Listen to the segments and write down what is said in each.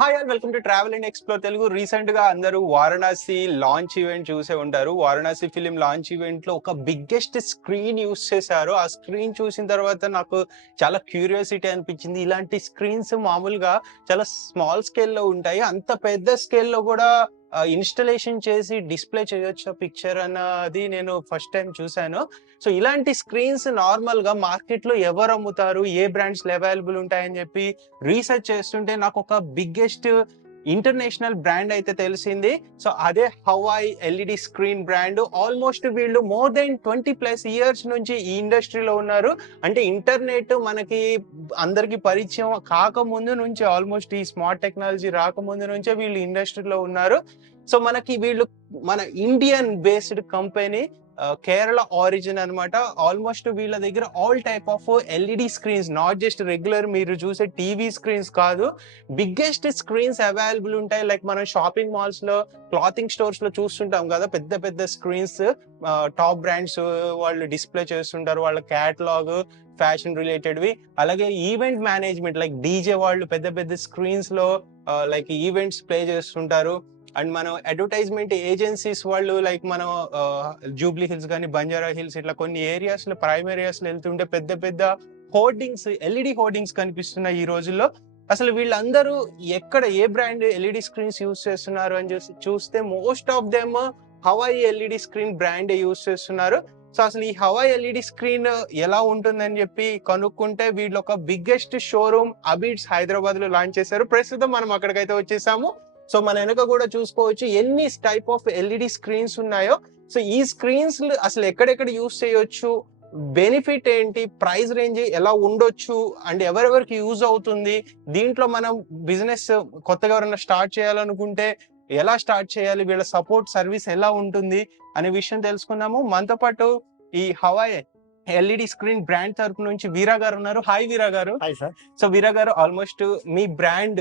Hi all welcome to travel and explore Telugu రీసెంట్గా అందరూ Varanasi launch event చూసే ఉంటారు. వారణాసి ఫిలిం లాంచ్ ఈవెంట్లో ఒక బిగ్గెస్ట్ స్క్రీన్ యూస్ చేశారు. ఆ స్క్రీన్ చూసిన తర్వాత నాకు చాలా క్యూరియాసిటీ అనిపించింది. ఇలాంటి స్క్రీన్స్ మామూలుగా చాలా స్మాల్ స్కేల్లో ఉంటాయి. అంత పెద్ద స్కేల్లో కూడా ఇన్స్టలేషన్ చేసి డిస్ప్లే చేయొచ్చు పిక్చర్ అన్నది నేను ఫస్ట్ టైం చూశాను. సో ఇలాంటి స్క్రీన్స్ నార్మల్గా మార్కెట్లో ఎవరు అమ్ముతారు? ఏ బ్రాండ్స్ అవైలబుల్ ఉంటాయని చెప్పి రీసెర్చ్ చేస్తుంటే నాకు ఒక బిగ్గెస్ట్ ఇంటర్నేషనల్ బ్రాండ్ అయితే తెలిసింది. సో అదే Hawaii LED screen brand almost వీళ్ళు more then twenty plus years నుంచి ఈ ఇండస్ట్రీలో ఉన్నారు. అంటే ఇంటర్నెట్ మనకి అందరికి పరిచయం కాకముందు నుంచి ఆల్మోస్ట్ ఈ స్మార్ట్ టెక్నాలజీ రాకముందు నుంచే వీళ్ళు ఇండస్ట్రీలో ఉన్నారు. సో మనకి వీళ్ళు మన Indian based company Kerala origin అన్నమాట. ఆల్మోస్ట్ వీళ్ళ దగ్గర all type of LED screens not just regular మీరు చూసే టీవీ స్క్రీన్స్ కాదు. బిగ్గెస్ట్ స్క్రీన్స్ అవైలబుల్ ఉంటాయి. లైక్ మనం షాపింగ్ మాల్స్లో క్లాతింగ్ స్టోర్స్లో చూస్తుంటాం కదా పెద్ద పెద్ద స్క్రీన్స్ టాప్ బ్రాండ్స్ వాళ్ళు డిస్ప్లే చేస్తుంటారు. వాళ్ళ క్యాటలాగ్ ఫ్యాషన్ రిలేటెడ్వి అలాగే ఈవెంట్ మేనేజ్మెంట్ లైక్ డీజే వాళ్ళు పెద్ద పెద్ద స్క్రీన్స్లో లైక్ ఈవెంట్స్ ప్లే చేస్తుంటారు. అండ్ మనం అడ్వర్టైజ్మెంట్ ఏజెన్సీస్ వాళ్ళు లైక్ మనం జూబ్లీ హిల్స్ కానీ బంజారా హిల్స్ ఇట్లా కొన్ని ఏరియాస్లో ప్రైమ్ ఏరియాస్లో వెళ్తుంటే పెద్ద పెద్ద హోర్డింగ్స్ ఎల్ఈడి హోర్డింగ్స్ కనిపిస్తున్నాయి ఈ రోజుల్లో. అసలు వీళ్ళందరూ ఎక్కడ ఏ బ్రాండ్ ఎల్ఈడి స్క్రీన్స్ యూస్ చేస్తున్నారు అని చూసి చూస్తే most of them Hawaii LED screen brand use చేస్తున్నారు. సో అసలు ఈ హవాయి ఎల్ఈడి స్క్రీన్ ఎలా ఉంటుందని చెప్పి కనుక్కుంటే వీళ్ళు ఒక బిగ్గెస్ట్ షోరూమ్ అబిడ్స్ హైదరాబాద్లో లాంచ్ చేశారు. ప్రస్తుతం మనం అక్కడికైతే వచ్చేసాము. సో మన వెనక కూడా చూసుకోవచ్చు ఎన్ని టైప్ ఆఫ్ ఎల్ఈడి స్క్రీన్స్ ఉన్నాయో. సో ఈ స్క్రీన్స్ అసలు ఎక్కడెక్కడ యూస్ చేయొచ్చు బెనిఫిట్ ఏంటి ప్రైస్ రేంజ్ ఎలా ఉండొచ్చు అండ్ ఎవరెవరికి యూజ్ అవుతుంది దీంట్లో మనం బిజినెస్ కొత్తగా ఎవరైనా స్టార్ట్ చేయాలనుకుంటే ఎలా స్టార్ట్ చేయాలి వీళ్ళ సపోర్ట్ సర్వీస్ ఎలా ఉంటుంది అనే విషయం తెలుసుకున్నాము మనతో పాటు ఈ హవాయ్ ఎల్ఈడి స్క్రీన్ బ్రాండ్ తరపు నుంచి వీరా గారు ఉన్నారు. హాయ్ వీరా గారు. హాయ్ సార్ సో వీరా గారు ఆల్మోస్ట్ మీ బ్రాండ్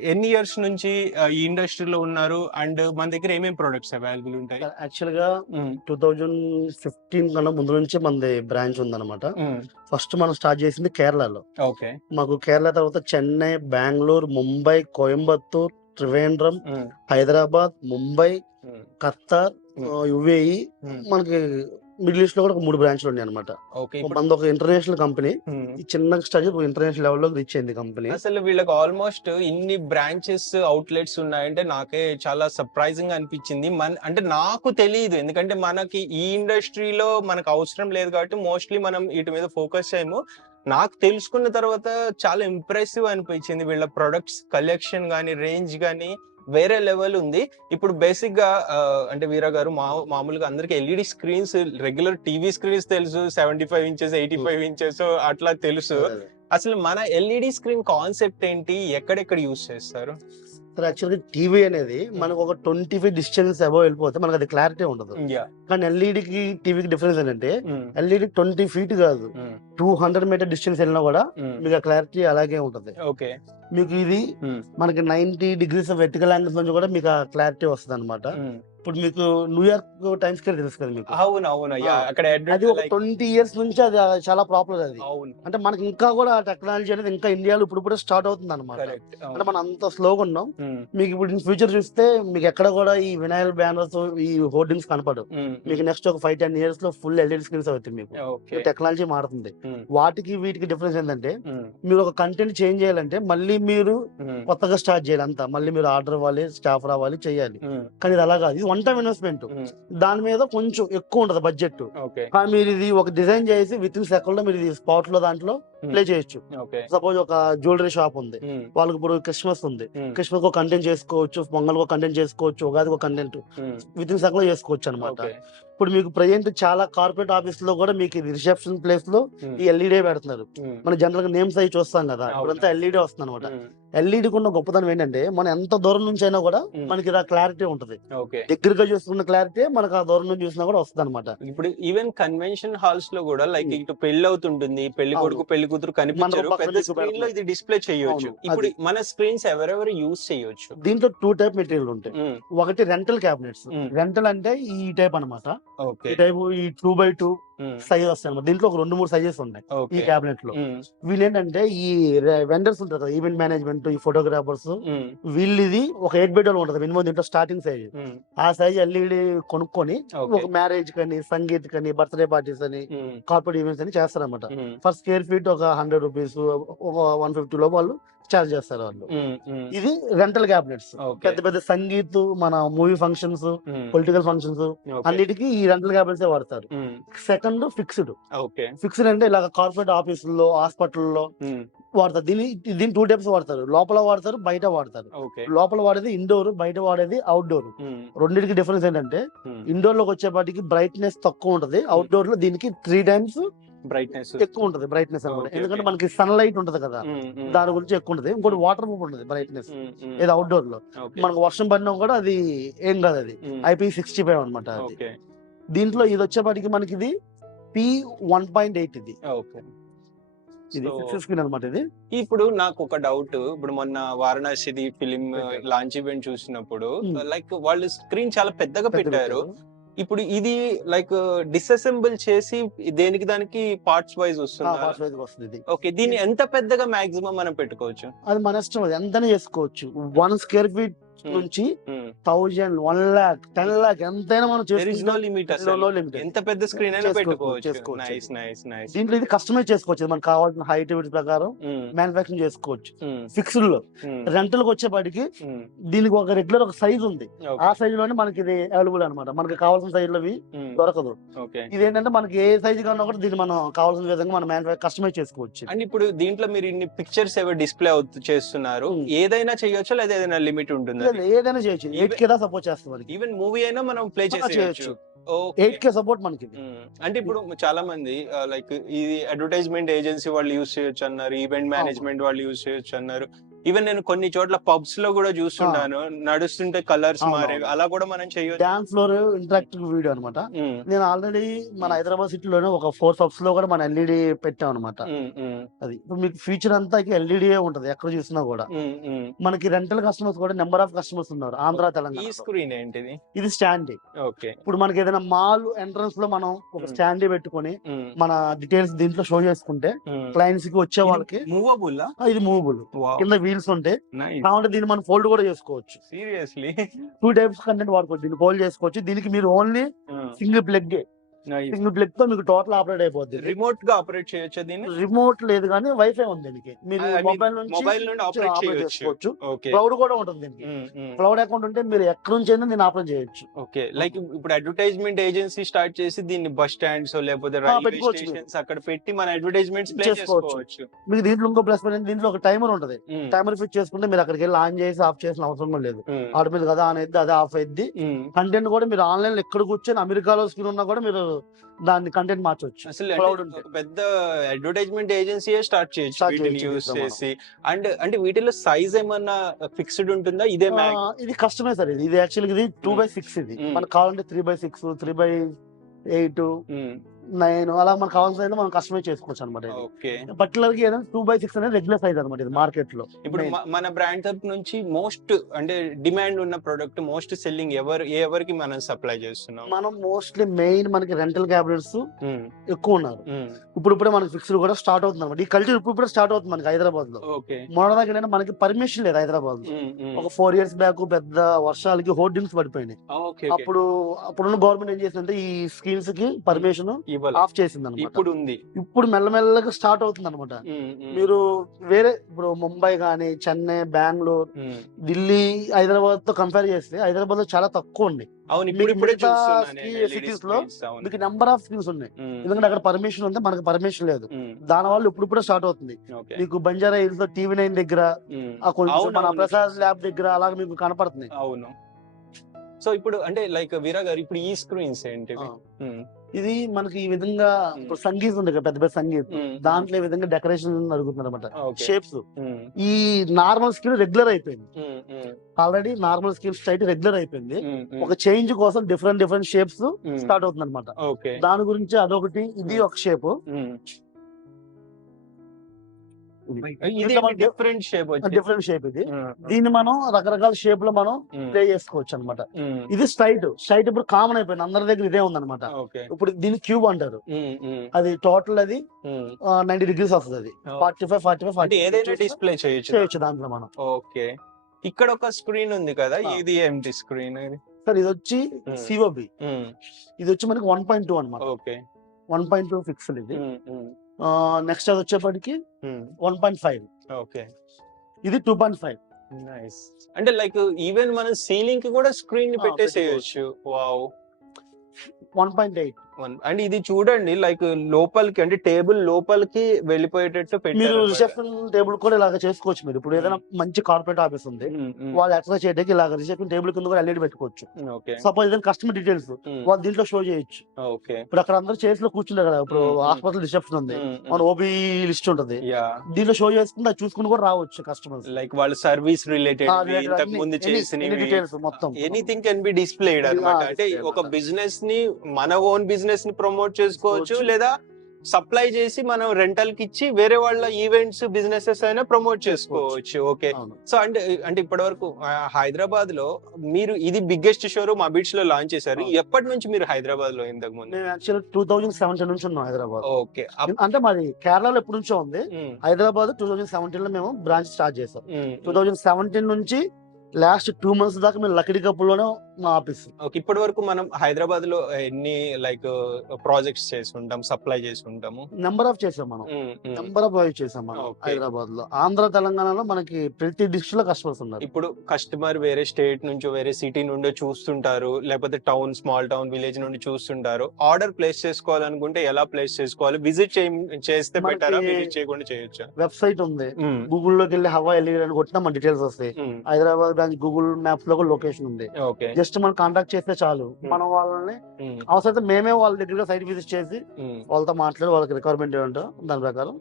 ఎన్ని ఇయర్స్ నుంచి ఈ ఇండస్ట్రీలో ఉన్నారు? అండ్ మన దగ్గర ఏమేమి ప్రొడక్ట్స్ అవైలబుల్ ఉంటాయి? యాక్చువల్గా టూ థౌజండ్ ఫిఫ్టీన్ కన్నా ముందు నుంచి మనది బ్రాంచ్ ఉందన్నమాట. ఫస్ట్ మనం స్టార్ట్ చేసింది కేరళలో. ఓకే. మాకు కేరళ తర్వాత చెన్నై బెంగళూరు ముంబై కోయంబత్తూర్ త్రివేంద్రం హైదరాబాద్ ముంబై ఖత్తర్. యుఏఈ మనకి మిడిల్ ఈస్ట్లో కూడా ఒక మూడు బ్రాంచ్లు ఉన్నాయి అనమాట ఓకే మనది ఒక ఇంటర్నేషనల్ కంపెనీ ఈ చిన్న స్టార్ట్ ఇంటర్నేషనల్ లెవెల్లోకి రీచ్ అయింది కంపెనీ. అసలు వీళ్ళకి ఆల్మోస్ట్ ఇన్ని బ్రాంచెస్ అవుట్లెట్స్ ఉన్నాయంటే నాకే చాలా సర్ప్రైజింగ్ అనిపించింది. మన అంటే నాకు తెలియదు. ఎందుకంటే మనకి ఈ ఇండస్ట్రీలో మనకు అవసరం లేదు కాబట్టి మోస్ట్లీ మనం వీటి మీద ఫోకస్ చేయము. నాకు తెలుసుకున్న తర్వాత చాలా ఇంప్రెసివ్ అనిపించింది వీళ్ళ ప్రొడక్ట్స్ కలెక్షన్ కానీ రేంజ్ కానీ వేరే లెవెల్ ఉంది. ఇప్పుడు బేసిక్గా అంటే వీరా గారు మా మామూలుగా అందరికి LED screens regular TV screens తెలుసు. Seventy five inches eighty five inches అట్లా తెలుసు. అసలు మన ఎల్ఈడి స్క్రీన్ కాన్సెప్ట్ ఏంటి? ఎక్కడెక్కడ యూస్ చేస్తారు? సార్ యాక్చువల్గా టీవీ అనేది మనకు ఒక ట్వంటీ ఫైవ్ డిస్టెన్స్ అబౌవ్ వెళ్ళిపోతే మనకు అది క్లారిటీ ఉండదు. కానీ ఎల్ఈడికి టీవీకి డిఫరెన్స్ ఏంటంటే ఎల్ఈడి ట్వంటీ ఫీట్ కాదు. టూ హండ్రెడ్ మీటర్ డిస్టెన్స్ వెళ్ళినా కూడా మీకు ఆ క్లారిటీ అలాగే ఉంటుంది. ఓకే మీకు ఇది మనకి నైన్టీ డిగ్రీస్ వెర్టికల్ యాంగిల్స్ నుంచి కూడా మీకు ఆ క్లారిటీ వస్తుంది అనమాట ఇప్పుడు మీకు న్యూయార్క్ టైమ్స్ స్క్వేర్ తెలుసు కదా మీకు? అవును అవును అక్కడ అది ఒక ట్వంటీ ఇయర్స్ నుంచి అది చాలా పాపులర్ అది. అంటే మనకి ఇంకా కూడా టెక్నాలజీ అనేది ఇంకా ఇండియాలో ఇప్పుడు కూడా స్టార్ట్ అవుతుంది అనమాట అంటే మనం అంత స్లోగా ఉన్నాం. మీకు ఇప్పుడు ఫ్యూచర్ చూస్తే మీకు ఎక్కడ కూడా ఈ వినాయల్ బ్యానర్స్ ఈ హోర్డింగ్స్ కనపడవు. మీకు నెక్స్ట్ ఒక ఫైవ్ టెన్ ఇయర్స్లో ఫుల్ ఎల్ఈడి స్క్రీన్స్ అవుతాయి మీకు. టెక్నాలజీ మారుతుంది. వాటికి వీటికి డిఫరెన్స్ ఏంటంటే మీరు ఒక కంటెంట్ చేంజ్ చేయాలంటే మళ్ళీ మీరు కొత్తగా స్టార్ట్ చేయాలి అంతా. మళ్ళీ మీరు ఆర్డర్ ఇవ్వాలి స్టాఫ్ రావాలి చేయాలి. కానీ ఇది అలా కాదు. వన్ టైం ఇన్వెస్ట్మెంట్ దాని మీద కొంచెం ఎక్కువ ఉంటది బడ్జెట్ కానీ మీరు ఇది ఒక డిజైన్ చేసి విత్ ఇన్ సెకండ్లో మీరు ఇది స్పాట్లో దాంట్లో ప్లే చేయొచ్చు. సపోజ్ ఒక జ్యువెలరీ షాప్ ఉంది. వాళ్ళకి ఇప్పుడు క్రిస్మస్ ఉంది. క్రిస్మస్ ఒక కంటెంట్ చేసుకోవచ్చు పొంగల్ ఒక కంటెంట్ చేసుకోవచ్చు ఉగాది ఒక కంటెంట్ విత్ ఇన్ సెకండ్లో చేసుకోవచ్చు అనమాట ఇప్పుడు మీకు ప్రజెంట్ చాలా కార్పొరేట్ ఆఫీస్లో కూడా మీకు రిసెప్షన్ ప్లేస్లో ఈ ఎల్ఈడి పెడుతున్నారు. మన జనరల్గా నేమ్స్ అవి చూస్తాం కదా. ఇప్పుడంతా ఎల్ఈడి వస్తుంది అనమాట ఎల్ఈడి ఉన్న గొప్పతనం ఏంటంటే మనం ఎంత దూరం నుంచి అయినా కూడా. మనకి ఇలా క్లారిటీ ఉంటది. దగ్గరగా చూసుకున్న క్లారిటీ మనకు ఆ దూరం నుంచి చూసినా కూడా వస్తుంది అనమాట ఇప్పుడు ఈవెన్ కన్వెన్షన్ హాల్స్లో కూడా లైక్. ఇటు పెళ్ళి అవుతుంటుంది పెళ్ళి. కొడుకు పెళ్ళి కూతురు కనిపించరు. పక్కన పెద్ద చూపెడతారు. స్క్రీన్లో ఇది డిస్ప్లే చేయొచ్చు. ఇప్పుడు. మన స్క్రీన్స్ ఎవరెవరు యూస్ చేయొచ్చు? దీంట్లో టూ టైప్ మెటీరియల్ ఉంటాయి. ఒకటి రెంటల్ క్యాబినెట్స్. రెంటల్ అంటే ఈ టైప్ అన్నమాట. ఓకే ఈ టైప్ ఈ టూ బై టూ సైజ్ వస్తాయి దీంట్లో ఒక రెండు మూడు సైజెస్ ఉన్నాయి ఈ క్యాబినెట్లో వీళ్ళు ఏంటంటే ఈ వెండర్స్ ఉంటారు కదా ఈవెంట్ మేనేజ్మెంట్ ఈ ఫోటోగ్రాఫర్స్ వీళ్ళది ఒక ఎయిట్ బెడ్ ఉంటుంది. మినిమం దీంట్లో స్టార్టింగ్ సైజ్. ఆ సైజ్ ఎల్ఈడి కొనుక్కొని ఒక మ్యారేజ్ కని సంగీత్ కని బర్త్డే పార్టీస్ అని కార్పొరేట్ ఈవెంట్స్ అని చేస్తారన్నమాట. ఫర్ స్క్వేర్ ఫీట్ ఒక హండ్రెడ్ రూపీస్ ఒక వన్ ఫిఫ్టీ లో వాళ్ళు చార్జ్ చేస్తారు వాళ్ళు. ఇది రెంటల్ క్యాబినెట్స్ పెద్ద పెద్ద సంగీత్ మన మూవీ ఫంక్షన్స్ పొలిటికల్ ఫంక్షన్స్ అన్నిటికీ ఈ రెంటల్ క్యాబినెట్స్ వాడతారు. సెకండ్ ఫిక్స్డ్ ఫిక్స్డ్ అంటే ఇలా కార్పొరేట్ ఆఫీసుల్లో హాస్పిటల్లో వాడతారు. దీని దీని టూ టైప్స్ వాడతారు. లోపల వాడతారు బయట వాడతారు. లోపల వాడేది ఇండోర్ బయట వాడేది అవుట్డోర్ రెండింటికి డిఫరెన్స్ ఏంటంటే ఇండోర్లోకి వచ్చేపాటికి బ్రైట్నెస్ తక్కువ ఉంటది. అవుట్డోర్లో దీనికి త్రీ టైమ్స్ బ్రైట్నెస్ ఎక్కువ ఉంటది బ్రైట్నెస్ అనమాట ఎందుకంటే. మనకి సన్ లైట్ ఉంటది కదా. దాని గురించి ఎక్కువ ఉంటది. ఇంకోటి వాటర్ ప్రూఫ్ ఉంటది బ్రైట్నెస్ ఇది అవుట్డోర్లో. మనకు వర్షం పడినా కూడా అది ఏం కాదు అది. ఐపీ సిక్స్టీ ఫైవ్ అనమాట దీంట్లో ఇది వచ్చేపాటికి మనకి ఇది పి వన్ పాయింట్ ఎయిట్ ఇది. ఓకే ఇది సిక్స్ స్క్రీన్ అనమాట ఇది. ఇప్పుడు నాకు ఒక డౌట్ ఇప్పుడు మొన్న వారణాసిది ఫిలిం. లాంచ్ ఈవెంట్ చూసినప్పుడు. లైక్ వాళ్ళు స్క్రీన్ చాలా పెద్దగా పెద్ద పెట్టారు. పెట్టారు. ఇప్పుడు ఇది లైక్ డిసెసెంబుల్ చేసి దేనికి దానికి పార్ట్స్ వైజ్ వస్తుంది? వస్తుంది ఇది. ఓకే దీన్ని ఎంత పెద్దగా మాక్సిమం మనం పెట్టుకోవచ్చు? అది మన ఇష్టం అది ఎంతనే చేసుకోవచ్చు. One square feet. నుంచి thousand one lakh ten lakh ఎంతైనా మనం limit. ఎంత పెద్ద స్క్రీన్ అయినా చేసుకోవచ్చు, చేసుకోవచ్చు. దీంట్లో ఇది కస్టమైజ్ చేసుకోవచ్చు. మనకు కావాల్సిన హైట్ ప్రకారం మ్యానుఫాక్చరింగ్ చేసుకోవచ్చు. ఫిక్స్డ్లో రెంటల్ వచ్చేపాటికి దీనికి ఒక రెగ్యులర్ ఒక సైజ్ ఉంది. ఆ సైజ్లోనే మనకి ఇది అవైలబుల్ అనమాట మనకి కావాల్సిన సైజ్లో దొరకదు. ఇది ఏంటంటే మనకి ఏ సైజ్ కన్నా కూడా దీన్ని మనం కావాల్సిన విధంగా మనం మ్యానుఫాక్చర్ కస్టమైజ్ చేసుకోవచ్చు. అండ్ ఇప్పుడు దీంట్లో మీరు ఇన్ని పిక్చర్స్ ఏవో డిస్ప్లే చేస్తున్నారు. ఏదైనా చేయొచ్చా? లేదా ఏదైనా లిమిట్ ఉంటుందా? లేదు, ఏదైనా చేయొచ్చు. ఎయిట్ కే దా సపోర్ట్ చేస్తాం మనకి. ఈవెన్ మూవీ అయినా మనం ప్లే చేయొచ్చు. ఎయిట్ కే సపోర్ట్ మనకి ఇది. అంటే ఇప్పుడు చాలా మంది లైక్ ఇది అడ్వర్టైజ్మెంట్ ఏజెన్సీ వాళ్ళు యూస్ చేయొచ్చు అన్నారు ఈవెంట్ మేనేజ్మెంట్ వాళ్ళు యూస్ చేయొచ్చు అన్నారు. ఈవెన్ నేను కొన్ని చోట్ల పబ్స్లో కూడా చూస్తున్నాను నడుస్తుంటే కలర్స్ మారే. అలా కూడా మనం చేయొచ్చు. డాన్స్ ఫ్లోర్ ఇంటరాక్టివ్ వీడియో అనమాట నేను ఆల్రెడీ మన హైదరాబాద్ సిటీలోనే ఒక ఫోర్ పబ్స్లో కూడా మన ఎల్ఈడి పెట్టాం అనమాట అది ఇప్పుడు మీకు ఫ్యూచర్ అంతా ఎల్ఈడి ఉంటది ఎక్కడ చూసినా కూడా. మనకి రెంటల్ కస్టమర్స్ కూడా నెంబర్ ఆఫ్ కస్టమర్స్ ఉన్నారు ఆంధ్ర ఈ తెలంగాణ స్క్రీన్ ఏంటిది? ఇది స్టాండ్ ఓకే. ఇప్పుడు మనకి ఏదైనా మాల్ ఎంట్రన్స్లో మనం ఒక. స్టాండ్ పెట్టుకొని మన డీటెయిల్స్ దీంట్లో షో చేసుకుంటే క్లయింట్స్కి వచ్చే వాళ్ళకి మూవబుల్ ఇది మూవబుల్ కింద వీల్స్ ఉంటే కావాలంటే దీన్ని మనం ఫోల్డ్ కూడా చేసుకోవచ్చు. సీరియస్లీ టూ టైప్స్ కంటెంట్ వాడుకోవచ్చు. దీన్ని ఫోల్డ్ చేసుకోవచ్చు. దీనికి మీరు ఓన్లీ సింగిల్ ప్లగ్ సింగిల్ ప్లగ్తో మీకు టోటల్ ఆపరేట్ అయిపోద్ది. రిమోట్గా ఆపరేట్ చేయొచ్చా దీన్ని? రిమోట్ లేదు కానీ వైఫై ఉంది దీనికి. మీరు మొబైల్ నుంచి మొబైల్ నుండి ఆపరేట్ చేయొచ్చు. చేసుకోవచ్చు. క్లౌడ్ కూడా ఉంటుంది దీనికి. క్లౌడ్ అకౌంట్ ఉంటే మీరు ఎక్కడి నుంచి అయినా దీన్ని ఆపరేట్ చేయొచ్చు. ఓకే. లైక్ ఇప్పుడు అడ్వర్టైజ్మెంట్ ఏజెన్సీ స్టార్ట్ చేసి దీన్ని బస్ స్టాండ్స్ లేకపోతే రైల్వే స్టేషన్స్ అక్కడ పెట్టి మన అడ్వర్టైజ్మెంట్స్ ప్లే చేసుకోవచ్చు. మీకు దీంట్లో ఇంకో ప్లస్ పాయింట్ దీంట్లో ఒక టైమర్ ఉంటుంది. టైమర్ ఫిట్ చేసుకుంటే మీరు అక్కడికి వెళ్ళి ఆన్ చేసి ఆఫ్ చేసిన అవసరం కూడా లేదు. మీద కదా ఆన్ అయితే అదే ఆఫ్ అయింది. కంటెంట్ కూడా మీరు ఆన్లైన్లో ఎక్కడ కూర్చొని అమెరికాలో స్క్రీన్ ఉన్నా కూడా మీరు దాన్ని కంటెంట్ మార్చవచ్చు అసలు పెద్ద అడ్వర్టైజ్మెంట్ ఏజెన్సీ స్టార్ట్ చేయొచ్చు యూస్ చేసి. అండ్ అంటే వీటిలో సైజ్ ఏమన్నా ఫిక్స్డ్ ఉంటుందా? ఇదే ఇది కస్టమైజ్ సార్ ఇది. ఇది యాక్చువల్ ఇది టూ బై సిక్స్ ఇది. Mm. మనకు కావాలంటే three by six three by eight nine అలా మనకు కావాల్సిన మనం కస్టమైజ్ చేసుకోవచ్చు అనమాట పర్టికులర్గా ఏదైనా టూ బై సిక్స్ అనేది రెగ్యులర్ సైజ్ అనమాట ఇది మార్కెట్లో ఇప్పుడు మన బ్రాండ్ తరపు నుంచి మోస్ట్ అంటే డిమాండ్ ఉన్న ప్రొడక్ట్ మోస్ట్ సెల్లింగ్ ఎవరు ఏ ఎవరికి మనం సప్లై చేస్తున్నాం? మనం మోస్ట్లీ మెయిన్ మనకి రెంటల్ క్యాబినెట్స్ ఎక్కువ ఉన్నారు. ఇప్పుడు ఇప్పుడే మనకి ఫిక్స్డ్ కూడా స్టార్ట్ అవుతుంది అనమాట ఈ కల్చర్ ఇప్పుడు ఇప్పుడే స్టార్ట్ అవుతుంది మనకి హైదరాబాద్లో మొన్న దగ్గర మనకి పర్మిషన్ లేదు హైదరాబాద్లో. ఒక ఫోర్ ఇయర్స్ బ్యాక్ పెద్ద వర్షాలకి హోర్డింగ్స్ పడిపోయినాయి. అప్పుడు అప్పుడున్న గవర్నమెంట్ ఏం చేసిందంటే ఈ స్కీమ్స్కి పర్మిషన్ ఆఫ్ చేసింది అనమాట ఇప్పుడు ఉంది ఇప్పుడు మెల్లమెల్లగా స్టార్ట్ అవుతుంది అనమాట మీరు వేరే ఇప్పుడు ముంబై కానీ చెన్నై బెంగళూరు. ఢిల్లీ హైదరాబాద్తో కంపేర్ చేస్తే హైదరాబాద్లో చాలా తక్కువ ఉంది. అవును ఇప్పుడు cities లో. మీకు నెంబర్ ఆఫ్ స్కీమ్స్ ఉన్నాయి. ఎందుకంటే అక్కడ పర్మిషన్ ఉంది మనకి పర్మిషన్ లేదు. దాని వల్ల ఇప్పుడు ఇప్పుడే స్టార్ట్ అవుతుంది. మీకు బంజారా హిల్స్లో టీవీ నైన్ దగ్గర మన. ప్రసాద్ ల్యాబ్ దగ్గర అలాగే మీకు అవును. సో ఇప్పుడు అంటే లైక్ వీరా గారు ఇప్పుడు ఈ స్క్రీన్స్. ఉమ్, ఇది మనకి ఈ విధంగా సంగీత్ ఉంది పెద్ద పెద్ద సంగీత్. దాంట్లో ఈ విధంగా డెకరేషన్ అడుగుతున్నారు అనమాట. షేప్స్. ఈ నార్మల్ స్కిన్ రెగ్యులర్ అయిపోయింది. Already normal skin straight regular అయిపోయింది. ఒక చేంజ్ కోసం డిఫరెంట్ డిఫరెంట్ షేప్స్ స్టార్ట్ అవుతుంది అనమాట దాని గురించి అదొకటి ఇది ఒక shape. Different shape different shape ఇది. దీన్ని మనం రకరకాల షేప్లో మనం ప్లే చేసుకోవచ్చు అనమాట ఇది స్ట్రైట్ స్ట్రైట్ ఇప్పుడు కామన్ అయిపోయింది. అందరి దగ్గర ఇదే ఉందన్నమాట. ఇప్పుడు దీన్ని క్యూబ్ అంటారు. అది టోటల్ అది నైన్టీ డిగ్రీస్ వస్తుంది అది. Forty five forty five forty ఏదైనా డిస్ప్లే చేయొచ్చు చేయొచ్చు దాంట్లో. మనం. ఓకే ఇక్కడ ఒక స్క్రీన్ ఉంది కదా ఆ. ఇది ఏంటి స్క్రీన్ సార్ ఇది వచ్చి Hmm. సిఓబి ఇది వచ్చి మనకి వన్ పాయింట్ టూ అనమాట okay one point two fixed ఇది. నెక్స్ట్ అది వచ్చేప్పటికి వన్ పాయింట్ ఫైవ్ ఓకే ఇది టూ పాయింట్ ఫైవ్ నైస్ అంటే లైక్ ఈవెన్ మనం సీలింగ్కి కూడా screen పెట్టేసేయచ్చు. Wow one point eight and ఇది చూడండి లైక్ లోపలికి అంటే టేబుల్ లోపలికి వెళ్ళిపోయేటట్టు మీరు రిసెప్షన్ టేబుల్ కూడా ఇలాగ చేసుకోవచ్చు మీరు. ఇప్పుడు ఏదైనా మంచి కార్పొరేట్ ఆఫీస్ ఉంది వాళ్ళు ఎక్సర్సైజ్ చేయడానికి ఇలాగ రిసెప్షన్ టేబుల్ కింద కూడా ఎల్ఈడి పెట్టుకోవచ్చు. సపోజ్ ఏదైనా కస్టమర్ డీటెయిల్స్ వాళ్ళు దీంట్లో షో చేయొచ్చు. ఇప్పుడు అక్కడ అందరూ చైర్స్లో కూర్చుంటారు కదా ఇప్పుడు. హాస్పిటల్ రిసెప్షన్ ఉంది మన ఓబీ లిస్ట్ ఉంటది. దీంట్లో షో చేసుకుంటే చూసుకుని కూడా రావచ్చు కస్టమర్స్ లైక్ వాళ్ళ సర్వీస్ రిలేటెడ్ ముందు మొత్తం. ఎనీథింగ్ కెన్ బి డిస్ప్లేడ్ అనమాట అంటే ఒక. బిజినెస్ని మన ఓన్ బిజినెస్ ని ప్రమోట్ చేసుకోవచ్చు. లేదా సప్లై చేసి మనం రెంటల్కి ఇచ్చి వేరే వాళ్ళ ఈవెంట్స్ బిజినెసెస్ అయినా ప్రమోట్ చేసుకోవచ్చు. ఓకే. సో అంటే అంటే ఇప్పటి వరకు హైదరాబాద్లో మీరు ఇది బిగ్గెస్ట్ షోరూమ్ అబిట్స్లో లాంచ్ చేశారు. ఎప్పటి నుంచి మీరు హైదరాబాద్లో ఇంతకు ముందు? యాక్చువల్ టూ థౌజండ్ సెవెంటీన్ నుంచి ఉన్నాం హైదరాబాద్ ఓకే అంటే మాది కేరళలో ఎప్పటి నుంచో ఉంది. హైదరాబాద్ టూ థౌజండ్ సెవెంటీన్లో మేము బ్రాంచ్ స్టార్ట్ చేసాం టూ థౌజండ్ సెవెంటీన్ నుంచి లాస్ట్ టూ మంత్స్ దాకా మేము లక్కడి కప్పుల్లోనే మా ఆఫీస్ ఇప్పటి వరకు మనం హైదరాబాద్లో ఎన్ని లైక్ ప్రాజెక్ట్స్ చేసి ఉంటాం సప్లై చేసి ఉంటాము నెంబర్ ఆఫ్ చేసాం మనం. నెంబర్ ఆఫ్ చేసాం మనం. హైదరాబాద్లో ఆంధ్ర తెలంగాణలో మనకి ప్రతి డిస్ట్రిక్ట్లో కస్టమర్స్ ఉన్నారు. ఇప్పుడు కస్టమర్ వేరే స్టేట్ నుంచో వేరే సిటీ నుండో చూస్తుంటారు లేకపోతే టౌన్ స్మాల్ టౌన్ విలేజ్ నుండి చూస్తుంటారు. ఆర్డర్ ప్లేస్ చేసుకోవాలనుకుంటే ఎలా ప్లేస్ చేసుకోవాలి? విజిట్ చేస్తే బెటరా విజిట్ చేయకుండా చేయొచ్చా? వెబ్సైట్ ఉంది. గూగుల్లోకి వెళ్ళి హవా వెళ్ళి కొట్టినా మన డీటెయిల్స్ వస్తాయి. హైదరాబాద్ బ్రాంచ్ గూగుల్ మ్యాప్స్లో కూడా లొకేషన్ ఉంది. జస్ట్ మనం కాంటాక్ట్ చేస్తే చాలు. మనం వాళ్ళని అవసరం మేమే వాళ్ళ దగ్గర సైట్ విజిట్ చేసి వాళ్ళతో మాట్లాడి వాళ్ళకి రిక్వైర్మెంట్ ఏంటో దాని ప్రకారం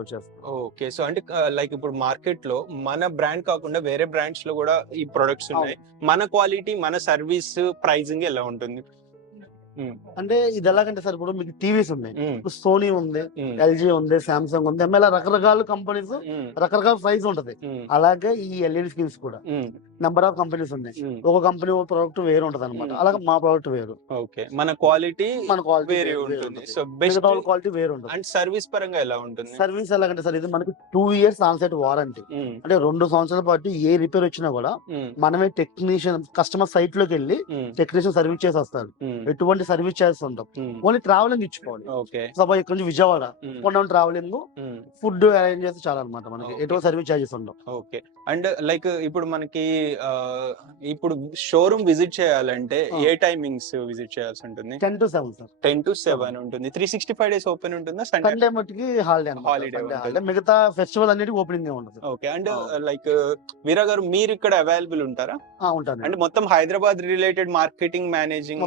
వచ్చేస్తాం ఓకే. సో అంటే లైక్ ఇప్పుడు మార్కెట్లో మన బ్రాండ్ కాకుండా వేరే బ్రాండ్స్లో కూడా ఈ ప్రొడక్ట్స్ ఉన్నాయి. మన క్వాలిటీ మన సర్వీస్ ప్రైజింగ్ ఎలా ఉంటుంది? అంటే ఇది ఎలాగంటే సార్ ఇప్పుడు మీకు టీవీస్ ఉన్నాయి. ఇప్పుడు సోనీ ఉంది ఎల్జీ ఉంది సామ్సంగ్ ఉంది ఎంఎల్ రకరకాల కంపెనీస్ రకరకాల ప్రైస్ ఉంటది. అలాగే ఈ ఎల్ఈడి స్క్రీన్స్ కూడా. నెంబర్ ఆఫ్ కంపెనీస్ ఉన్నాయి. ఒక కంపెనీ ప్రోడక్ట్ వేరు ఉంటది అనమాట Hmm. అలాగే మా ప్రోడక్ట్ వేరు. ఓకే మన క్వాలిటీ మన క్వాలిటీ వేరే ఉంటుంది. సో బెస్ట్ మిగతా క్వాలిటీ వేరు ఉంటుంది. అండ్ సర్వీస్ పరంగా ఎలా ఉంటుంది? సర్వీస్ ఎలాగంటే సార్ ఇది మనకి two years on site warranty అంటే రెండు సంవత్సరాల పాటు ఏ రిపేర్ వచ్చినా కూడా ఉమ్, మనమే టెక్నీషియన్ కస్టమర్ సైట్లోకి వెళ్ళి టెక్నీషియన్ సర్వీస్ చేసి వస్తారు ఎటువంటి సర్వీస్ చేస్తుంటాం. ఓన్లీ ట్రావెలింగ్ ఇచ్చుకోవాలి. సపోజ్ ఇక్కడ నుంచి విజయవాడ కొన్న ట్రావెలింగ్ ఫుడ్ అరేంజ్ చేస్తే చాలా అనమాట మనకి. ఎటువంటి సర్వీస్ చార్జెస్ ఉండవు. ఓకే అండ్ లైక్ ఇప్పుడు మనకి ఇప్పుడు షోరూమ్ విజిట్ చేయాలంటే. ఏ టైమింగ్స్ విజిట్ చేయాల్సి ఉంటుంది? Ten to seven sir ten to seven ఉంటుంది. Three sixty five days open ఉంటుందా సండే మట్టుకి హాలిడే ఉంటుంది. హాలిడే మిగతా ఫెస్టివల్ అన్నిటికీ ఓపెనింగ్ ఉంటుంది ఓకే అండ్. లైక్ వీరా గారు మీరు ఇక్కడ అవైలబుల్ ఉంటారా? ఉంటాను అంటే మొత్తం Hyderabad related marketing managing.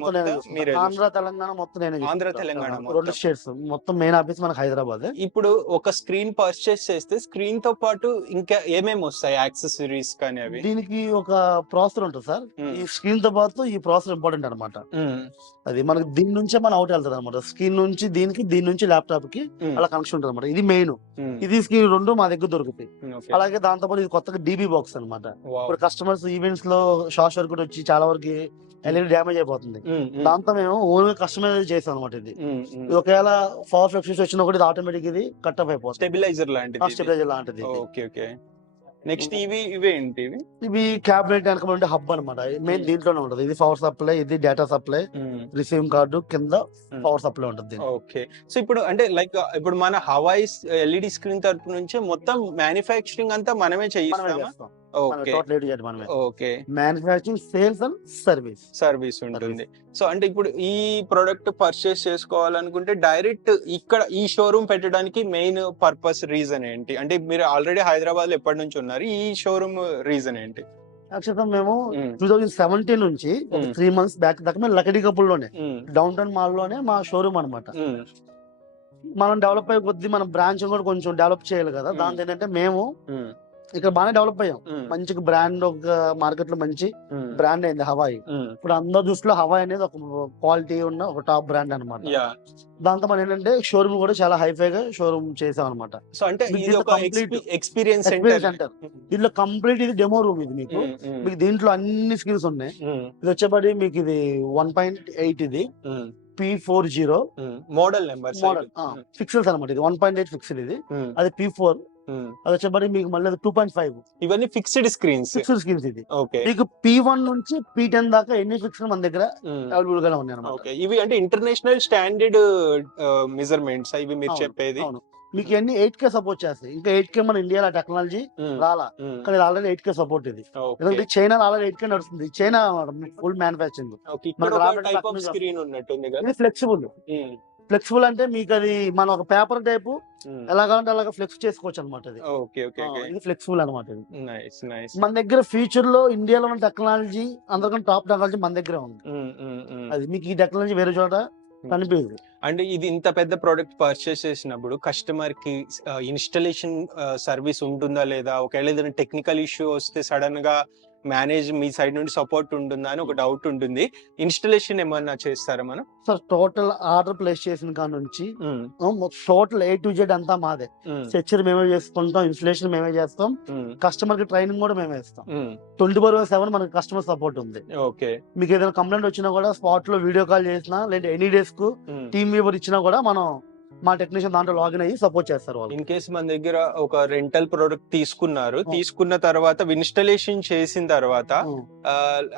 Andhra Telangana మొత్తం నేనే ఆంధ్ర. తెలంగాణ. రెండు స్టేట్స్ మొత్తం మెయిన్ ఆఫీస్ మనకి హైదరాబాద్. ఇప్పుడు ఒక స్క్రీన్ పర్చేస్ చేస్తే స్క్రీన్తో పాటు ఇంకా ఏమేమి వస్తాయి? యాక్సెసరీస్ కానీ అవి? దీనికి ఒక ప్రాసెసర్ ఉంటుంది సార్. ఈ స్క్రీన్తో పాటు ఈ ప్రాసెసర్ ఇంపార్టెంట్ అనమాట అది మనకి దీని నుంచే మన అవుట్ వెళ్తుంది అనమాట స్క్రీన్ నుంచి దీనికి దీని నుంచి ల్యాప్టాప్కి అలా కనెక్షన్ ఉంటుంది అనమాట ఇది మెయిన్ ఇది స్క్రీన్ రెండు మా దగ్గర దొరుకుతాయి. అలాగే దాంతో పాటు ఇది కొత్తగా డీబీ బాక్స్ అనమాట. ఇప్పుడు కస్టమర్స్ ఈవెంట్స్లో షార్ట్ సర్క్యూట్ వచ్చి చాలా వరకు ఎల్ఈడి డ్యామేజ్ అయిపోతుంది. దాంతో మేము ఓన్ కస్టమైజ్ చేసాం అనమాట ఇది. ఒకవేళ పవర్ ఫ్లక్చుయేషన్ వచ్చినా కూడా ఇది ఆటోమేటిక్ ఇది కట్ ఆఫ్ అయిపోతుంది. స్టెబిలైజర్ లాంటిది. స్టెబిలైజర్ లాంటిది. Okay okay. నెక్స్ట్ ఇవి ఇవే ఏంటి ఇవి? ఇవి క్యాబినెట్ వెనక ఉండే హబ్ అనమాట మెయిన్ Hmm. దీంట్లోనే ఉంటుంది. ఇది పవర్ సప్లై ఇది డేటా సప్లై రిసీవింగ్ కార్డు కింద. పవర్ సప్లై ఉంటుంది ఓకే సో ఇప్పుడు అంటే లైక్ ఇప్పుడు మన హవాయి ఎల్ఈడి స్క్రీన్ తరపు నుంచి మొత్తం మ్యానుఫ్యాక్చరింగ్ అంతా మనమే మనమే టోటల్ ఏడు మనమే. Okay. Manufacturing sales and service service ఉంటుంది. సో అంటే ఇప్పుడు ఈ ప్రోడక్ట్ పర్చేస్ చేసుకోవాలనుకుంటే డైరెక్ట్ ఇక్కడ ఈ షోరూమ్ పెట్టడానికి మెయిన్ పర్పస్ రీజన్ ఏంటి? అంటే మీరు ఆల్రెడీ హైదరాబాద్లో ఎప్పటి నుంచి ఉన్నారు? ఈ షోరూమ్ రీజన్ ఏంటి? యాక్చువల్గా మేము టూ థౌజండ్ సెవెంటీన్ నుంచి Hmm. త్రీ మంత్స్ బ్యాక్ దాకా మేము లకడీ కపుల్లోనే డౌన్ టౌన్ మాల్లోనే మా షోరూమ్ అనమాట ఉమ్, మనం డెవలప్ అయ్యే కొద్ది మన బ్రాంచ్ కూడా కొంచెం డెవలప్ చేయాలి కదా. Hmm. దాంతో ఏంటంటే మేము ఉమ్, ఇక్కడ బాగానే డెవలప్ అయ్యాం. మంచి బ్రాండ్ ఒక మార్కెట్లో మంచి బ్రాండ్ అయింది హవాయి. ఇప్పుడు అందరి దృష్టిలో హవాయి అనేది ఒక క్వాలిటీ ఉన్న ఒక టాప్ బ్రాండ్ అన్నమాట. యా. దాంతో మనం ఏంటంటే షోరూమ్ కూడా చాలా హైఫై గా షోరూమ్ చేసాం అనమాట సో అంటే ఎక్స్పీరియన్స్ సెంటర్ దీంట్లో కంప్లీట్ ఇది డెమో రూమ్ ఇది మీకు. మీకు దీంట్లో అన్ని స్కిల్స్ ఉన్నాయి. ఇది వచ్చేపటి మీకు ఇది వన్ పాయింట్ ఎయిట్ ఇది. P four zero model number model pixels అనమాట ఇది. వన్ పాయింట్ ఎయిట్ ఫిక్సెల్ ఇది. అది పి ఫోర్ అది వచ్చేపటి మీకు మళ్ళీ టూ పాయింట్ ఫైవ్ ఇవన్నీ ఫిక్స్డ్ స్క్రీన్స్ ఫిక్సెల్ స్కిల్స్ ఇది. ఓకే మీకు పి వన్ నుంచి పి టెన్ దాకా ఎన్ని ఫిక్సెల్ మన దగ్గర అవైలబుల్గా ఉన్నాయి అనమాట ఓకే ఇవి అంటే ఇంటర్నేషనల్ స్టాండర్డ్ మెజర్మెంట్స్ ఇవి మీరు చెప్పేది. మీకు ఇవన్నీ ఎయిట్ కే సపోర్ట్ చేస్తాయి. ఇంకా ఎయిట్ కే మన ఇండియాలో టెక్నాలజీ ఉమ్, రాలా. కానీ ఆల్రెడీ ఎయిట్ కే సపోర్ట్ ఇది. ఎందుకంటే చైనా ఆల్రెడీ ఎయిట్ కే నడుస్తుంది. China full manufacturing flexible flexible అంటే మీకు అది మన ఒక పేపర్ టైపు. ఎలా కావాలంటే అలాగా ఫ్లెక్స్ చేసుకోవచ్చు అనమాట ఇది ఓకే ఇది ఫ్లెక్సిబుల్ అనమాట ఇది. Nice nice. మన దగ్గర ఫ్యూచర్లో ఇండియాలో ఉన్న టెక్నాలజీ అందరికన్నా టాప్ టెక్నాలజీ మన దగ్గరే ఉంది. అది మీకు ఈ టెక్నాలజీ వేరే చోట కనిపించదు. అంటే ఇది ఇంత పెద్ద ప్రోడక్ట్ పర్చేస్ చేసినప్పుడు కస్టమర్కి ఇన్స్టలేషన్ సర్వీస్ ఉంటుందా లేదా? ఒకవేళ ఏదైనా టెక్నికల్ ఇష్యూ వస్తే సడన్గా మేనేజ్ మీ సైడ్ నుండి సపోర్ట్ ఉంటుందా అని ఒక డౌట్ ఉంటుంది. ఇన్స్టలేషన్ ఏమన్నా చేస్తారా మనం? సార్ టోటల్ ఆర్డర్ ప్లేస్ చేసిన కాడ నుంచి టోటల్ ఏ టు జెడ్ అంతా మాదే. స్ట్రక్చర్ మేమే చేసుకుంటాం ఇన్స్టలేషన్ మేమే చేస్తాం. కస్టమర్కి ట్రైనింగ్ కూడా మేమే ఇస్తాం. ట్వంటీ ఫోర్ సెవెన్ మనకి కస్టమర్ సపోర్ట్ ఉంది. ఓకే మీకు ఏదైనా కంప్లైంట్ వచ్చినా కూడా స్పాట్లో వీడియో కాల్ చేసినా లేదా ఎనీ డేస్కు టీమ్ వ్యూవర్ ఇచ్చినా కూడా మనం మా టెక్నీషియన్ దాంట్లో లాగిన్ అయ్యి సపోర్ట్ చేస్తారు వాళ్ళు ఇన్ కేస్ మన దగ్గర ఒక రెంటల్ ప్రోడక్ట్ తీసుకున్నారు తీసుకున్న తర్వాత ఇన్స్టలేషన్ చేసిన తర్వాత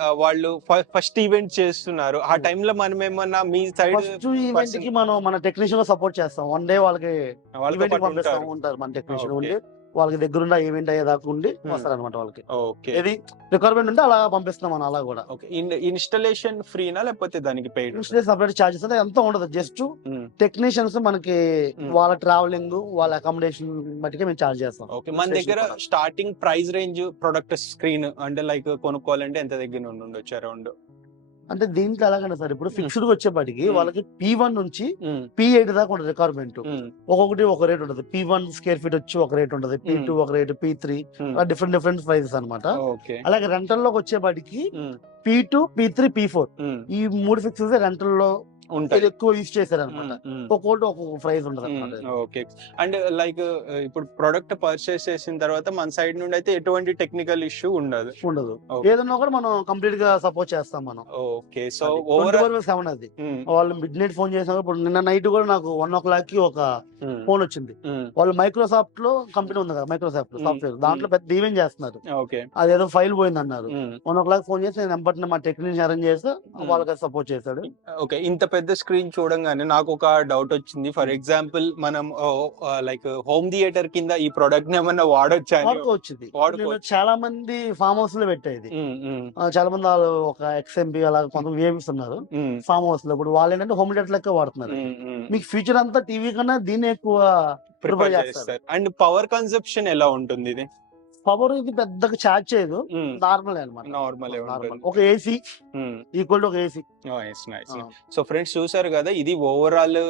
వాళ్ళు ఫస్ట్ ఈవెంట్ చేస్తున్నారు. ఆ టైంలో మనం ఏమన్నా మీ సైడ్ ఫస్ట్ ఈవెంట్కి మనం మన టెక్నీషియన్ సపోర్ట్ చేస్తాం. వన్ డే వాళ్ళకి ఈవెంట్ పంపిస్తాం ఉంటారు. మన టెక్నీషియన్. ఉండి. వాళ్ళకి దగ్గరుండి ఈవెంట్ అయ్యేదాకా ఉండి. వస్తారు అనమాట వాళ్ళకి. ఓకే. ఏది రిక్వైర్మెంట్ ఉంటే అలా పంపిస్తాం మనం అలా కూడా. ఇన్స్టలేషన్ ఫ్రీనా లేకపోతే దానికి పెయిడ్ సపరేట్ చార్జెస్ అంటే ఎంత ఉండదు. జస్ట్ టెక్నీషియన్స్ మనకి. వాళ్ళ ట్రావెలింగ్ వాళ్ళ అకామిడేషన్ బట్టికే మేము చార్జ్ చేస్తాం. ఓకే మన దగ్గర. Starting price range product screen అంటే లైక్ కొనుక్కోవాలంటే ఎంత దగ్గర నుండి ఉండొచ్చు అరౌండ్ అంటే దీంట్లో ఎలాగంటే సార్ ఇప్పుడు ఫిక్స్డ్ వచ్చేపాటికి. వాళ్ళకి పి వన్ నుంచి పి ఎయిట్ దాకా ఉంటుంది రిక్వైర్మెంట్ ఒక్కొక్కటి ఒక రేట్ ఉంటుంది. పి వన్ స్క్వేర్ ఫీట్ వచ్చి ఒక రేట్ ఉంటుంది. పి టూ ఒక rate P three different different prices అన్నమాట. ఓకే అలాగే రెంటల్లోకి వచ్చేపాటికి P two P three P four ఈ మూడు ఫిక్సెస్ రెంటల్లో ఉంటాయి. ఎక్కువ యూజ్ చేశారు అనమాట ఒక్కొక్కటి ఒక్కొక్క ప్రైస్ ఉంటుంది అనమాట. ఓకే. అండ్ లైక్ ఇప్పుడు ప్రొడక్ట్ పర్చేస్ చేసిన తర్వాత మన సైడ్ నుండి అయితే ఎటువంటి టెక్నికల్ ఇష్యూ ఉండదు. ఉండదు. ఏదన్నా కూడా మనం కంప్లీట్గా సపోర్ట్ చేస్తాం మనం. ఓకే. సో ఫోర్ సెవెన్ అది. వాళ్ళు మిడ్ నైట్ ఫోన్ చేసినా ఇప్పుడు నిన్న నైట్ కూడా నాకు వన్ ఓ క్లాక్కి ఒక ఫోన్ వచ్చింది. వాళ్ళు మైక్రోసాఫ్ట్లో కంపెనీ ఉంది కదా మైక్రోసాఫ్ట్. సాఫ్ట్వేర్. దాంట్లో పెద్ద ఈవెంట్ చేస్తున్నారు. అదేదో ఫైల్ పోయింది అన్నారు. వన్ ఓ క్లాక్ ఫోన్ చేసి నేను వెంటనే మా టెక్నీషియన్ అరేంజ్ Hmm. వాళ్ళకి సపోర్ట్ చేశాడు ఓకే. ఇంత పెద్ద స్క్రీన్ చూడంగానే నాకు ఒక డౌట్ వచ్చింది. ఫర్ ఎగ్జాంపుల్ మనం లైక్ హోమ్ థియేటర్ కింద ఈ ప్రొడక్ట్ ఏమన్నా వాడొచ్చా అని. వాడుకోవచ్చు వాడుకోవచ్చు. నేను చాలా మంది ఫామ్ హౌస్లో పెట్టేది చాలా మంది వాళ్ళు ఒక ఎక్స్ఎంపీ అలా కొంత ఉమ్, ఫామ్ హౌస్లో. ఇప్పుడు వాళ్ళు ఏంటంటే హోమ్ థియేటర్ లెక్క వాడుతున్నారు. మీకు ఫ్యూచర్ అంతా టీవీ కన్నా దీన్ని ఎక్కువ చేస్తారు. అండ్ పవర్ కన్సెప్షన్ ఎలా ఉంటుంది ఇది పవర్ ఇది పెద్దగా ఛార్జ్ చేయదు. నార్మల్ అనమాట నార్మల్ ఒక ఏసీ ఈక్వల్ టు ఒక ఏసీ సో ఫ్రెండ్స్ చూసారు కదా ఇది ఓవరాల్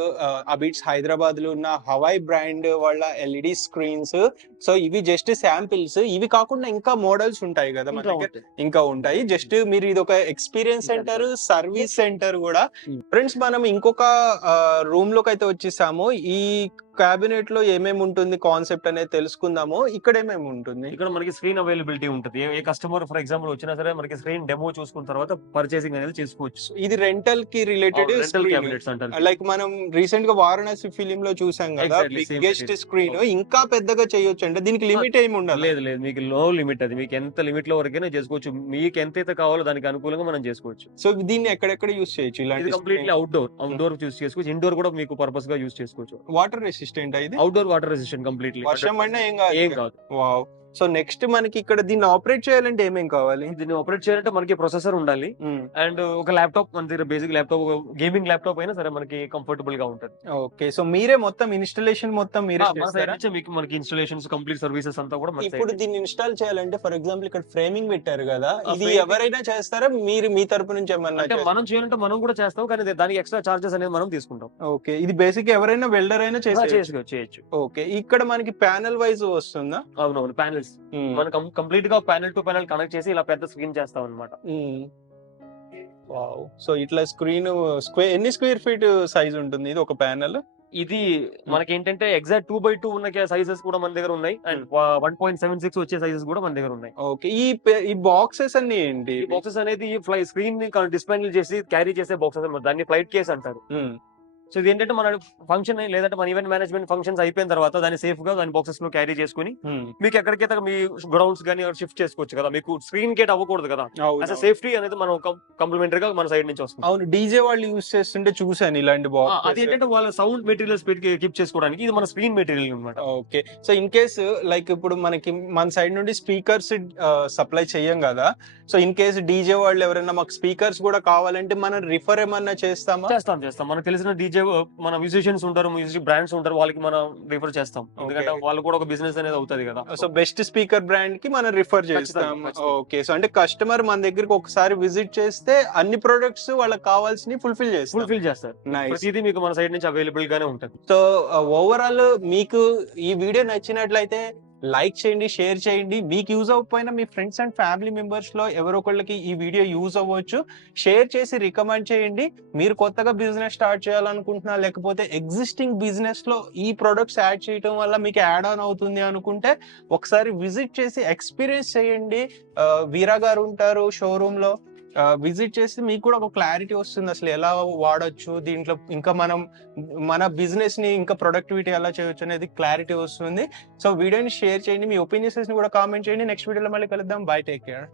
అబిట్స్ హైదరాబాద్లో ఉన్న హవాయ్ బ్రాండ్ వాళ్ళ ఎల్ఈడి స్క్రీన్స్ సో ఇవి జస్ట్ శాంపిల్స్ ఇవి కాకుండా ఇంకా మోడల్స్ ఉంటాయి కదా మన ఇంకా ఉంటాయి. జస్ట్ మీరు ఇది ఒక ఎక్స్పీరియన్స్ సెంటర్ సర్వీస్ సెంటర్ కూడా. Hmm. ఫ్రెండ్స్ మనం ఇంకొక రూమ్లోకి అయితే వచ్చేసాము. ఈ క్యాబినెట్లో ఏమేమి ఉంటుంది కాన్సెప్ట్ అనేది తెలుసుకుందాము. ఇక్కడ ఏమేమి ఉంటుంది? ఇక్కడ మనకి స్క్రీన్ అవైలబిలిటీ ఉంటుంది. ఏ- కస్టమర్ ఫర్ ఎగ్జాంపుల్ వచ్చినా సరే మనకి స్క్రీన్ డెమో చూసుకున్న తర్వాత పర్చేసింగ్ అనేది చేసుకోవచ్చు. ఇది రెంటల్కి రిలేటెడ్ లైక్ మనం రీసెంట్గా వారణాసి ఫిలిం లో చూసాం కదా బిగ్గెస్ట్. స్క్రీన్. ఇంకా పెద్దగా చేయొచ్చు అంటే దీనికి లిమిట్ ఏమి ఉండదు లేదు లేదు. మీకు లో లిమిట్ అది. మీకు ఎంత లిమిట్లో వరకైనా చేసుకోవచ్చు. మీకు ఎంత అయితే కావాలో దానికి అనుకూలంగా మనం చేసుకోవచ్చు. సో దీన్ని ఎక్కడెక్కడ యూస్ చేయొచ్చు ఇలాంటి కంప్లీట్లీ అవుట్డోర్ అవుట్డోర్ యూస్ చేసుకోవచ్చు. ఇండోర్ కూడా మీకు పర్పస్గా యూస్ చేసుకోవచ్చు. వాటర్ రెసిస్టెంట్ ఇది అవుట్డోర్ వాటర్ రెసిస్టెంట్ కంప్లీట్లీ వర్షం పడినా ఏం కాదు ఏం కాదు. వావ్ సో నెక్స్ట్ మనకి ఇక్కడ దీన్ని ఆపరేట్ చేయాలంటే ఏమేం కావాలి? దీన్ని ఆపరేట్ చేయాలంటే మనకి ప్రొసెసర్ ఉండాలి. అండ్ ఒక ల్యాప్టాప్ మన దగ్గర బేసిక్ ల్యాప్టాప్ గేమింగ్ ల్యాప్టాప్ అయినా సరే మనకి కంఫర్టబుల్గా ఉంటుంది. ఓకే సో మీరే మొత్తం ఇన్స్టలేషన్ మొత్తం మీరే మీకు మనకి ఇన్స్టాలేషన్స్ కంప్లీట్ సర్వీసెస్ అంతా కూడా ఇప్పుడు. దీన్ని ఇన్స్టాల్ చేయాలంటే ఫర్ ఎగ్జాంపుల్ ఇక్కడ ఫ్రేమింగ్ పెట్టారు కదా ఇది ఎవరైనా చేస్తారా? మీరు మీ తరపు నుంచి ఏమన్నా మనం చేయాలంటే మనం కూడా చేస్తాం కానీ దానికి ఎక్స్ట్రా చార్జెస్ అనేది మనం తీసుకుంటాం. ఓకే ఇది బేసిక్ ఎవరైనా వెల్డర్ అయినా చేసుకోవచ్చు చేయొచ్చు ఓకే ఇక్కడ మనకి ప్యానల్ వైజ్ వస్తుందా? అవునవును ప్యానెల్ ప్యానెల్స్ మనం కంప్లీట్గా ప్యానెల్ టు ప్యానెల్ కనెక్ట్ చేసి ఇలా పెద్ద స్క్రీన్ చేస్తాం అనమాట వావ్. సో ఇట్లా స్క్రీన్ స్క్వేర్ ఎన్ని స్క్వేర్ ఫీట్ సైజ్ ఉంటుంది? ఇది ఒక ప్యానల్? ఇది మనకి ఏంటంటే ఎగ్జాక్ట్ టూ బై టూ ఉన్న సైజెస్ కూడా మన దగ్గర ఉన్నాయి. And one point seven six వచ్చే సైజెస్ కూడా మన దగ్గర ఉన్నాయి. ఓకే. ఈ ఈ బాక్సెస్ అన్ని ఏంటి? బాక్సెస్ అనేది ఫ్లై స్క్రీన్ని డిస్మాండిల్ చేసి క్యారీ చేసే బాక్సెస్ దాన్ని ఫ్లైట్ కేస్ అంటారు. సో ఇది ఏంటంటే మన ఫంక్షన్ లేదంటే మన ఈవెంట్ మేనేజ్మెంట్ ఫంక్షన్స్ అయిపోయిన తర్వాత దాన్ని సేఫ్గా దాని బాక్సెస్లో క్యారీ చేసుకుని. మీకు ఎక్కడికైతే మీ గ్రౌండ్స్ కానీ షిఫ్ట్ చేసుకోవచ్చు కదా మీకు స్క్రీన్ కేట్ అవ్వకూడదు కదా. అసలు సేఫ్టీ అనేది మనం కాంప్లిమెంటరీ గా మన సైడ్ నుంచి వస్తుంది. అవును డీజే వాళ్ళు యూస్ చేస్తుంటే చూసాను ఇలాంటి బాక్స్ అది ఏంటంటే వాళ్ళ సౌండ్ మెటీరియల్స్ పెట్టి కీప్ చేసుకోవడానికి ఇది మన స్క్రీన్ మెటీరియల్ అనమాట okay. So in case like ఇప్పుడు మనకి మన సైడ్ నుండి స్పీకర్స్ సప్లై చెయ్యం కదా. సో ఇన్ కేస్ డీజే వాళ్ళు ఎవరైనా మాకు స్పీకర్స్ కూడా కావాలంటే మనం రిఫర్ ఏమన్నా చేస్తామా? చేస్తాం చేస్తాం. మనకు తెలిసిన డీజే మన మ్యూజిషియన్స్ ఉంటారు మ్యూజిక్ బ్రాండ్స్ ఉంటారు వాళ్ళకి మనం రిఫర్ చేస్తాం. ఎందుకంటే వాళ్ళు కూడా ఒక బిజినెస్ అనేది అవుతుంది కదా. సో బెస్ట్ స్పీకర్ బ్రాండ్కి మనం రిఫర్ చేస్తాం. ఓకే సో అంటే కస్టమర్ మన దగ్గరికి ఒకసారి విజిట్ చేస్తే అన్ని ప్రొడక్ట్స్ వాళ్ళకి కావాల్సినవి ఫుల్ఫిల్ చేస్తాం ఫుల్ఫిల్ చేస్తారు. ప్రతిదీ మీకు మన సైడ్ నుంచి అవైలబుల్ గానే ఉంటుంది. సో ఓవరాల్ మీకు ఈ వీడియో నచ్చినట్లయితే లైక్ చేయండి షేర్ చేయండి. మీకు యూజ్ అవ్వకపోయినా మీ ఫ్రెండ్స్ అండ్ ఫ్యామిలీ మెంబర్స్లో ఎవరో ఒకళ్ళకి ఈ వీడియో యూజ్ అవ్వచ్చు. షేర్ చేసి రికమెండ్ చేయండి. మీరు కొత్తగా బిజినెస్ స్టార్ట్ చేయాలనుకుంటున్నా లేకపోతే ఎగ్జిస్టింగ్ బిజినెస్లో ఈ ప్రొడక్ట్స్ యాడ్ చేయడం వల్ల మీకు యాడ్ ఆన్ అవుతుంది అనుకుంటే ఒకసారి విజిట్ చేసి ఎక్స్పీరియన్స్ చేయండి. వీరా గారు ఉంటారు షోరూమ్లో విజిట్ చేసి మీకు కూడా ఒక క్లారిటీ వస్తుంది. అసలు ఎలా వాడొచ్చు? దీంట్లో ఇంకా మనం మన బిజినెస్ని ఇంకా ప్రొడక్టివిటీ ఎలా చేయొచ్చు అనేది క్లారిటీ వస్తుంది. సో వీడియోని షేర్ చేయండి. మీ ఒపీనియన్స్ని కూడా కామెంట్ చేయండి. నెక్స్ట్ వీడియోలో మళ్ళీ కలుద్దాం. Bye take care.